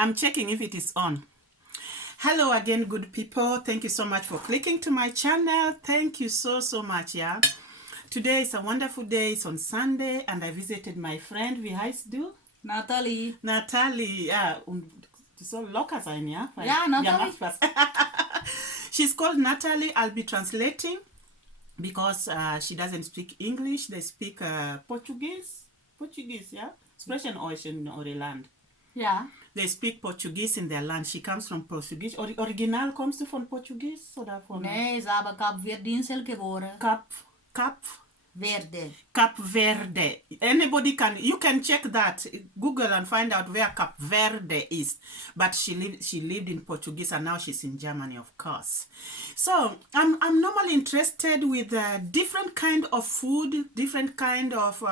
I'm checking if it is on. Hello again, good people. Thank you so much for clicking to my channel. Thank you so much, yeah. Today is a wonderful day. It's on Sunday, and I visited my friend. Wie heißt du? Natalie. Natalie, ja. Und du soll locker sein, ja? Ja, Natalie. Ja, macht Spaß. She's called Natalie. I'll be translating because she doesn't speak English. They speak Portuguese. Portuguese, yeah? Sprechen euch in eure Land. Ja. They speak Portuguese in their land. She comes from Portuguese. Original kommst du von Portugies oder von? Nee, ze hebben Kapverdiensel geboren. Cap Verde. Anybody you can check that. Google and find out where Cap Verde is. But she lived in Portuguese and now she's in Germany, of course. So I'm normally interested with different kind of food, different kind of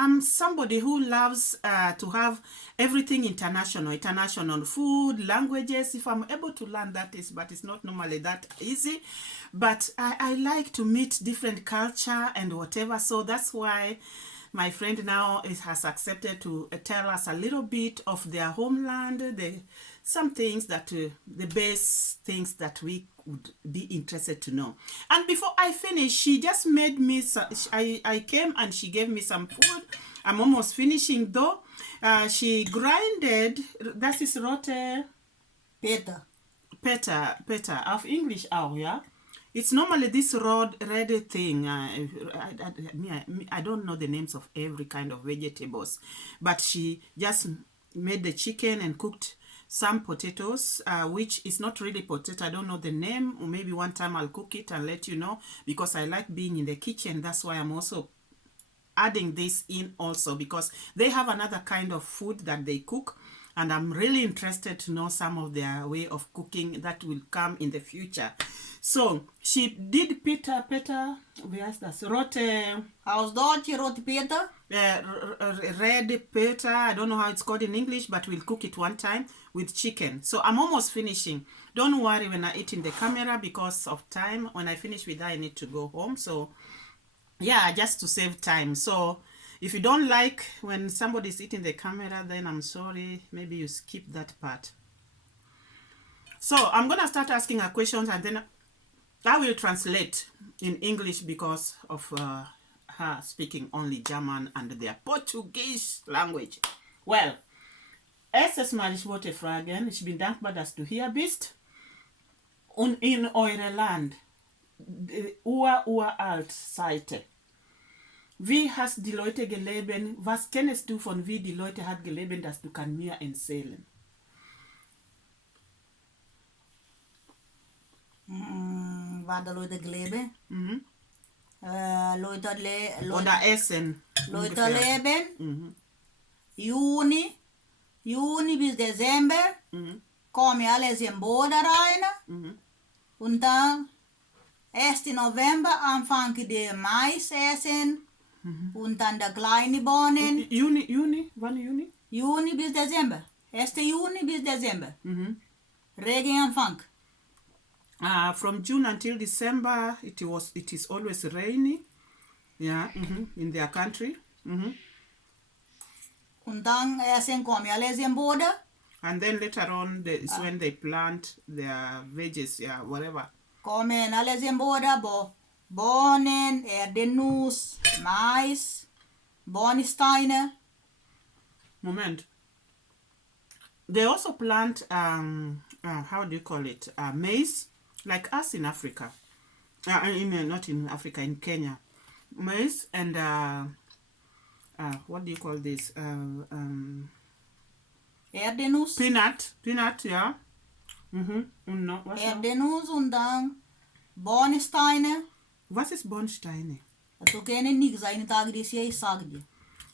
I'm somebody who loves to have everything international food, languages. If I'm able to learn that is, but it's not normally that easy. But I like to meet different culture and whatever. So that's why my friend now has accepted to tell us a little bit of their homeland, some things that the best things that we would be interested to know. And before I finish, she just made me I came and she gave me some food. I'm almost finishing though. She grinded, that is rote Peter of English auch, yeah. It's normally this red thing. I don't know the names of every kind of vegetables, but she just made the chicken and cooked some potatoes, which is not really potato. I don't know the name. Or maybe one time I'll cook it and let you know, because I like being in the kitchen. That's why I'm also adding this in also, because they have another kind of food that they cook. And I'm really interested to know some of their way of cooking that will come in the future. So she did Peter, where's that? Rote. How's that, rote Peter? Red Peter. I don't know how it's called in English, but we'll cook it one time with chicken. So I'm almost finishing. Don't worry when I eat in the camera because of time. When I finish with that, I need to go home. So yeah, just to save time. So if you don't like when somebody's eating the camera, then I'm sorry. Maybe you skip that part. So I'm going to start asking her questions, and then I will translate in English because of her speaking only German and their Portuguese language. Well, erstes Mal, ich wollte fragen, ich bin dankbar, dass du hier bist. Und in eure Land, uralt Seite. Wie hast die Leute gelebt? Was kennst du von wie die Leute hat gelebt, dass du kann mir erzählen? Waar de Leute leben? Oder essen. Leute leben. Juni bis Dezember. Kommen alles in Boden rein. Und dann 1. November anfangen die Mais essen. Und dann der kleine Bohnen. Juni? Wann Juni? Juni bis Dezember. 1. Juni bis Dezember. Regenanfang. From June until December, it is always rainy. Yeah, in their country. Und dann essen kommen alles in Boden. And then later on, is when they plant their veggies, yeah, whatever. Kommen alles in Boden, Bohnen, Erdennuss, Mais, Bohnensteine. Moment. They also plant, how do you call it? Maize, like us in Africa. I mean, not in Africa, in Kenya. Maize and, what do you call this? Erdennuss. Peanut, yeah. Erdennuss und dann Bohnensteine. Was ist Bohnensteine? Du kennst nichts, eine Tag, die sie sagt.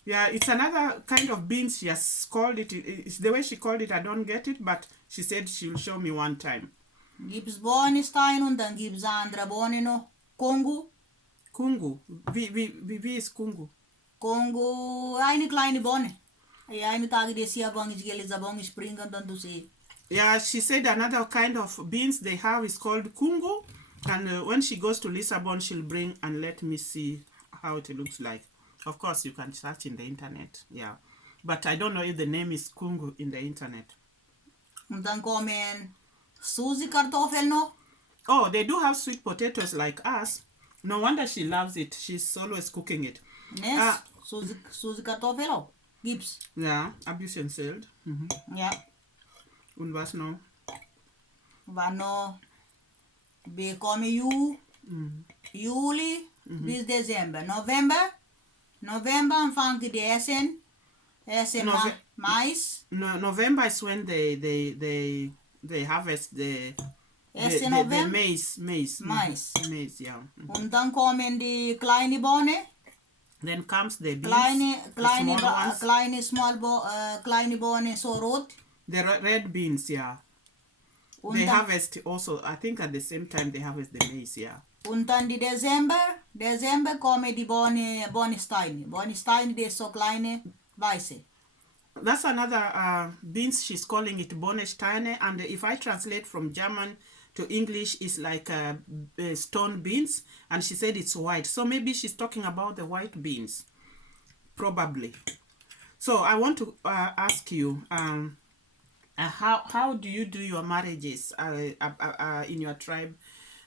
Yeah, it's another kind of beans. She has called it. It's the way she called it. I don't get it, but she said she will show me one time. Gibt's Bohnensteine und dann gibt's andere Bohnen noch. Kongo. Wie ist Kongo? Kongo, eine kleine Bohne. Ja, eine Tag, die sie abhängig gelesen, abhängig springen, dann du sie. Yeah, she said another kind of beans they have is called kungu. And when she goes to Lisbon, she'll bring and let me see how it looks like. Of course, you can search in the internet. Yeah. but I don't know if the name is Kungu in the internet. Und dann kommen Susi-Kartoffeln noch. Oh, they do have sweet potatoes like us. No wonder she loves it. She's always cooking it. Ne, Susi-Kartoffel auch. Gibt's. Ja, ein bisschen Salt. Mhm. Ja. Und was noch? Wann noch? Wir kommen Juli bis Dezember. November anfangen die Essen. Mais. November is when they harvest the maize. Maize, yeah. Und dann kommen die kleinen Bohnen. Then comes the beans, Kleine Bohnen so rot. The red beans, yeah. Und they dann, harvest also, I think at the same time they harvest the maize, yeah. Und dann die Dezember kommen die Bohnensteine. Bohnensteine, die so kleine, weiße. That's another beans, she's calling it Bohnensteine, and if I translate from German to English, it's like stone beans, and she said it's white. So maybe she's talking about the white beans, probably. So I want to ask you, how do you do your marriages in your tribe,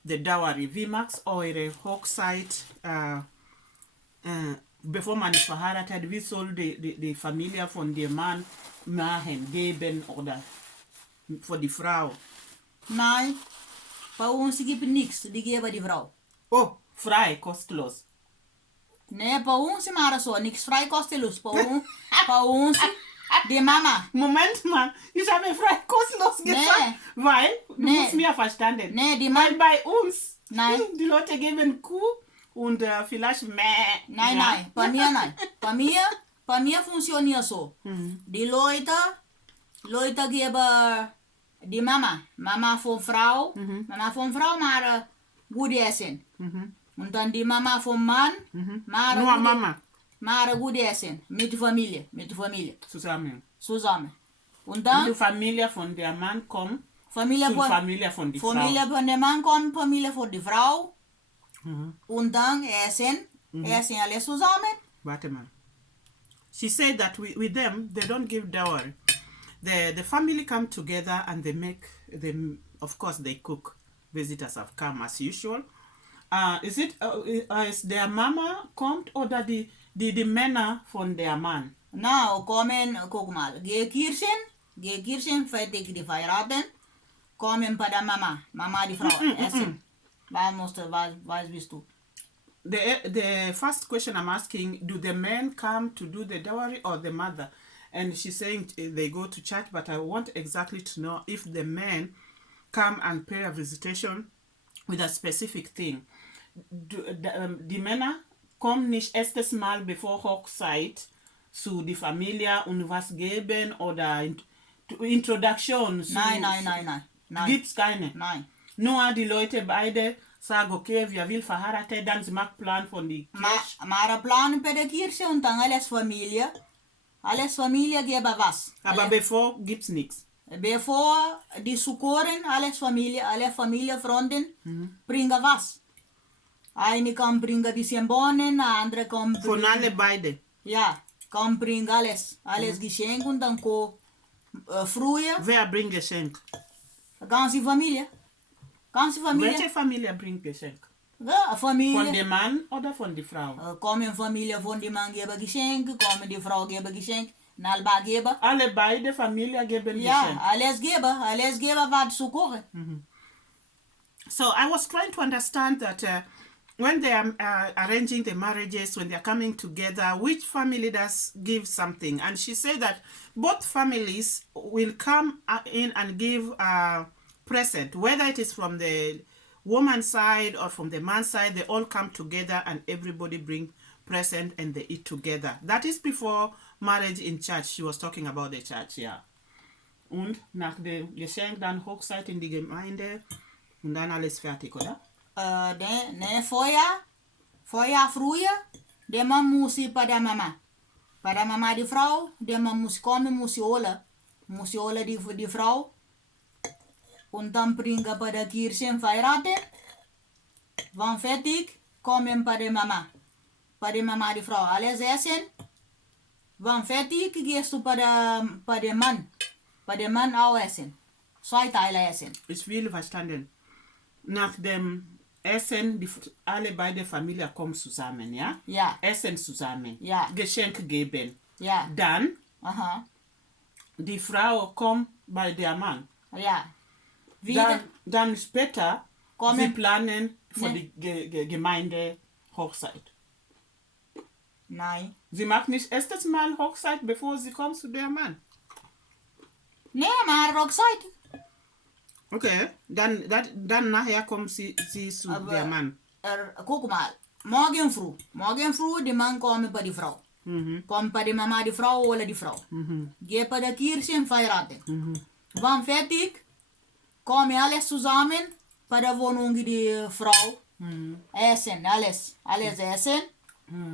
the dowry? Wie macht eure Hochzeit, bevor man ist verheiratet, wie soll die Familie von dem Mann machen, geben oder für die Frau? Nein, bei uns gibt es nichts, die geben die Frau. Oh, frei, kostenlos. Nee, bei uns ist so, nichts frei, kostenlos. Bei uns, die Mama. Moment mal, ich habe frei kostenlos gesagt, weil, du musst mir verstanden. Nee, die weil bei uns, nein. Die Leute geben Kuh und vielleicht mehr. Nein, ja. nein, bei mir nein. Bei mir funktioniert so. Die Leute geben die Mama von Frau, maar gut essen. Und dann die Mama vom Mann, maar gut essen. Mit Familie. Zusammen. Und dann die Familie von der Mann kommt Familie von der Frau. Familie von dem Mann kommt, Familie von der Frau. Und dann essen alles zusammen. Warte mal. She said that with them, they don't give dowry. The family come together and they make them, of course they cook. Visitors have come as usual. Is it is their mama kommt oder die Männer von der Mann? Nou, guck mal, geh Kirchen, fertig die verheiraten, kommen bei der Mama die Frau, essen. Was bist du? The first question I'm asking, do the men come to do the dowry or the mother? And she's saying they go to church, but I want exactly to know if the men come and pay a visitation with a specific thing. Die Männer kommen nicht erstes Mal bevor Hochzeit zu die Familie und was geben oder Introduction. Nein. Gibt's keine? Nein. Nur die Leute beide sagen, okay, wir will verheiratet, dann sie macht Plan von die Kirche. Maar Plan bei der Kirche und dann alles Familie geben was. Aber bevor gibt's nichts. Bevor die Sukoren, alle Familie, Freunde, bringen was. Eine kann bringen bisschen Bohnen, andere kann bringen... Von alle beide? Ja, kann bringen alles Geschenk und dann früher... Wer bringt Geschenk? Ganze Familie. Welche Familie bringt Geschenk? Ja, Familie. Von dem Mann oder von der Frau? Kommen Familie von dem Mann geben Geschenk, kommen die Frau geben Geschenk, Nalba geben. Alle beide Familien geben ja, Geschenk? Ja, alles geben, was zu kochen. So I was trying to understand that when they are arranging the marriages, when they are coming together, which family does give something? And she said that both families will come in and give a present, whether it is from the woman's side or from the man's side, they all come together and everybody bring present and they eat together. That is before marriage in church. She was talking about the church, yeah. Und nach dem Geschenk dann Hochzeit in die Gemeinde und dann alles fertig, oder? Vorher, früher, der Mann muss bei der Mama. Bei der Mama die Frau, der Mann muss kommen, muss holen die Frau. Und dann bringen bei der Kirche verheiraten. Wann fertig, kommen bei der Mama die Frau alles essen. Wann fertig gehst du bei dem Mann. Bei dem Mann auch essen. 2 Teile essen. Ich will verstanden. Nach dem Essen, alle beide Familien kommen zusammen, ja? Ja. Essen zusammen. Ja. Geschenk geben. Ja. Dann, Aha. die Frau kommt bei der Mann. Ja. Wieder. Dann später, Kommen. sie planen für Ne. die Gemeinde Hochzeit. Nein. Sie macht nicht erstes Mal Hochzeit, bevor sie kommt zu der Mann. Nee, maar Hochzeit. Okay, dann nachher kommt sie zu der Mann. Guck mal. Morgen früh, die Mann kommt bei die Frau. Kommt bei die Mama die Frau oder die Frau. Geht bei der Kirche und heiraten. Wann fertig, kommen alles zusammen bei der Wohnung die Frau. Essen, alles essen.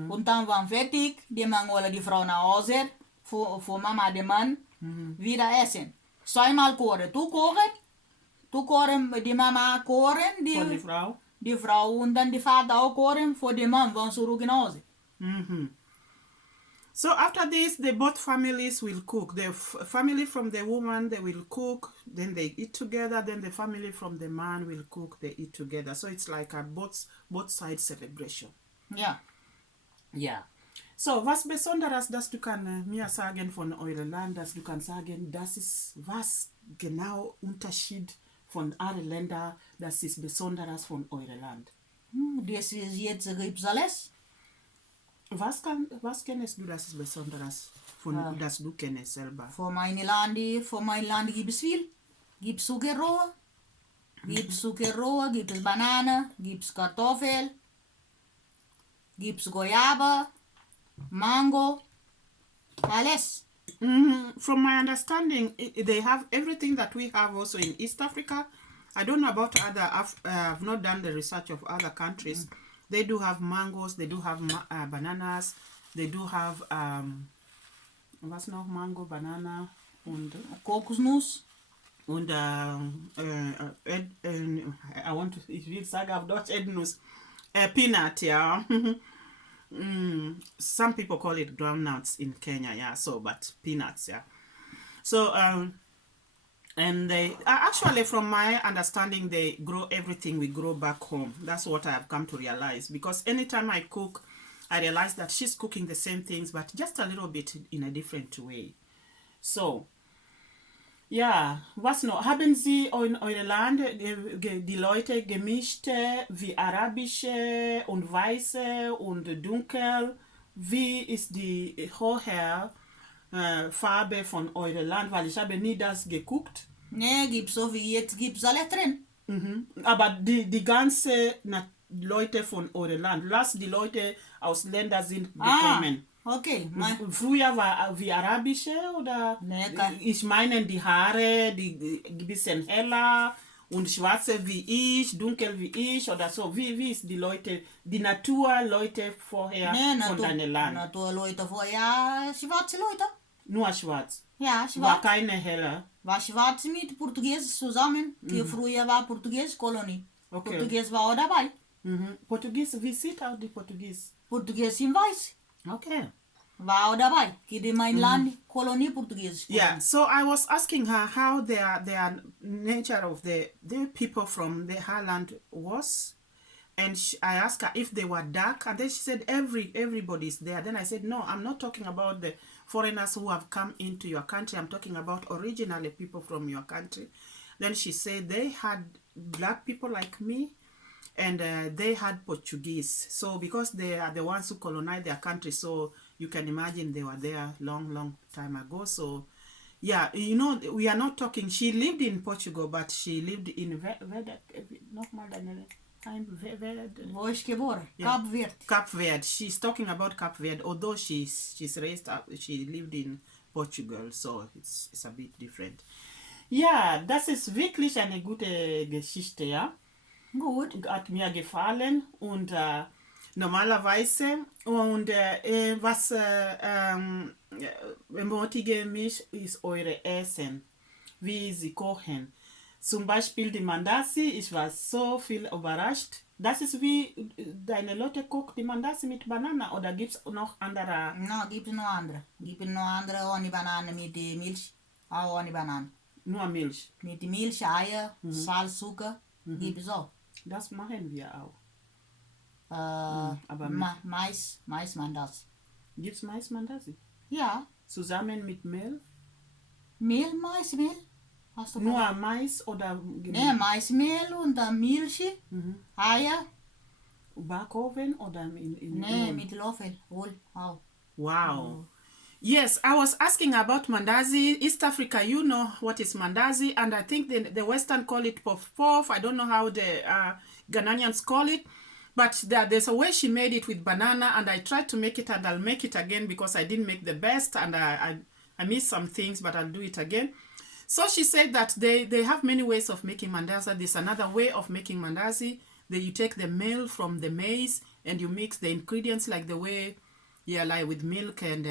Und dann wann fertig, die Mann oder die Frau nach Hause, für Mama, den Mann, wieder essen. 2-mal kochen. Du kochen, die Mama kochen, Für die Frau. die Frau und dann die Vater auch kochen für den Mann, wann zurück nach Hause. So after this, the both families will cook. The family from the woman, they will cook, then they eat together. Then the family from the man will cook, they eat together. So it's like a both sides celebration. Ja. Ja. So, was Besonderes, das du kann mir sagen von eurem Land, dass du kannst sagen, das ist was genau Unterschied von anderen Ländern, das ist Besonderes von eurem Land. Das ist jetzt gibt's alles. Was kennst du, das ist Besonderes von das du kennst selber? Für mein Land gibt es viel. Gibt es Zuckerrohr, gibt es Banane, gibt es Kartoffel, gibt es Goyaba, Mango, alles. From my understanding, they have everything that we have also in East Africa. I don't know about other, I've not done the research of other countries. They do have mangoes, they do have bananas, they do have, was noch, Mango, Banana und Kokosnuss. Und ich will sagen auf Deutsch Erdnuss, peanut, yeah. Some people call it groundnuts in Kenya, yeah. So, but peanuts, yeah. So, and they actually, from my understanding, they grow everything we grow back home. That's what I have come to realize. Because anytime I cook, I realize that she's cooking the same things, but just a little bit in a different way. So. Ja, was noch? Haben Sie in eurem Land die Leute gemischt wie arabische und weiße und dunkel? Wie ist die hohe Farbe von eurem Land? Weil ich habe nie das geguckt. Ne, gibt's so wie jetzt, gibt's alles drin. Aber die ganze Leute von eurem Land, lass die Leute aus Ländern sind gekommen. Okay. Früher war wie arabische oder? Nee, ich meine die Haare, die bisschen heller und schwarze wie ich, dunkel wie ich oder so. Wie ist die Leute, die Naturleute vorher von deinem Land? Naturleute vorher, schwarze Leute. Nur schwarz? Ja, schwarz. War keine heller? War schwarz mit Portugies zusammen. Früher war Portugies Kolonie. Okay. Portugies war auch dabei. Portugies, wie sieht aus die Portugies? Portugies in weiß. Okay. War auch dabei. In mein Land Kolonie Portugies. Yeah, so I was asking her how their nature of the people from the Highland was, and I asked her if they were dark, and then she said everybody's there. Then I said, no, I'm not talking about the foreigners who have come into your country. I'm talking about originally people from your country. Then she said they had black people like me, and they had Portuguese. So because they are the ones who colonized their country, so you can imagine they were there long time ago. So yeah, you know, we are not talking, she lived in Portugal, but she lived in Wo ist geboren? Yeah. Cape Verde. Cape Verde. She's talking about Cape Verde, although she's raised up, she lived in Portugal, so it's a bit different. Ja, das ist wirklich eine gute Geschichte, ja. Gut. Hat mir gefallen und normalerweise und was ermutige mich ist eure Essen, wie sie kochen. Zum Beispiel die Mandasi, ich war so viel überrascht. Das ist wie deine Leute kocht die Mandazi mit Banana oder gibt es noch andere? No, gibt es noch andere. Gibt es noch andere ohne Banane mit der Milch, auch ohne Banane. Nur Milch. Mit der Milch, Eier, Salz, Zucker, gibt es auch. Das machen wir auch. Aber Mais Mandazi. Gibt es Mais-Mandazi? Ja. Zusammen mit Mehl? Mehl, Maismehl. Hast du Nur Mais oder Ne, Maismehl und dann Milch, Eier. Backofen oder in Ne, mit Löffel, Wohl, auch. Wow. Yes, I was asking about mandazi. East Africa, you know what is mandazi, and I think the Western call it puff puff. I don't know how the Ghanaians call it, but there's a way she made it with banana, and I tried to make it, and I'll make it again because I didn't make the best, and I missed some things, but I'll do it again. So she said that they have many ways of making mandazi. There's another way of making mandazi. That you take the meal from the maize and you mix the ingredients like the way, like with milk and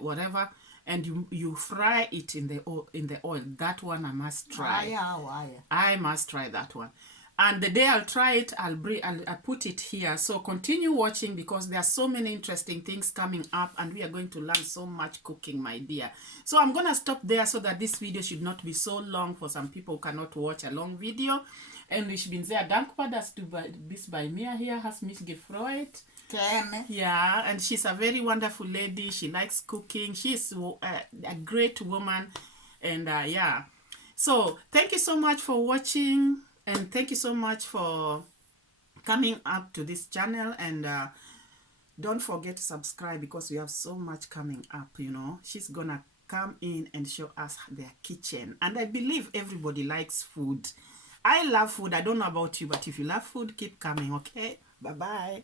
whatever, and you fry it in the oil. That one I must try. I must try that one. And the day I'll try it, I'll put it here. So continue watching because there are so many interesting things coming up and we are going to learn so much cooking, my dear. So I'm going to stop there so that this video should not be so long for some people who cannot watch a long video. Und ich bin sehr dankbar, dass du bist bei mir hier, hast mich gefreut. Gerne. Yeah, and she's a very wonderful lady. She likes cooking. She's a great woman. And yeah. So thank you so much for watching. And thank you so much for coming up to this channel. And don't forget to subscribe because we have so much coming up, you know. She's going to come in and show us their kitchen. And I believe everybody likes food. I love food. I don't know about you, but if you love food, keep coming, okay? Bye-bye.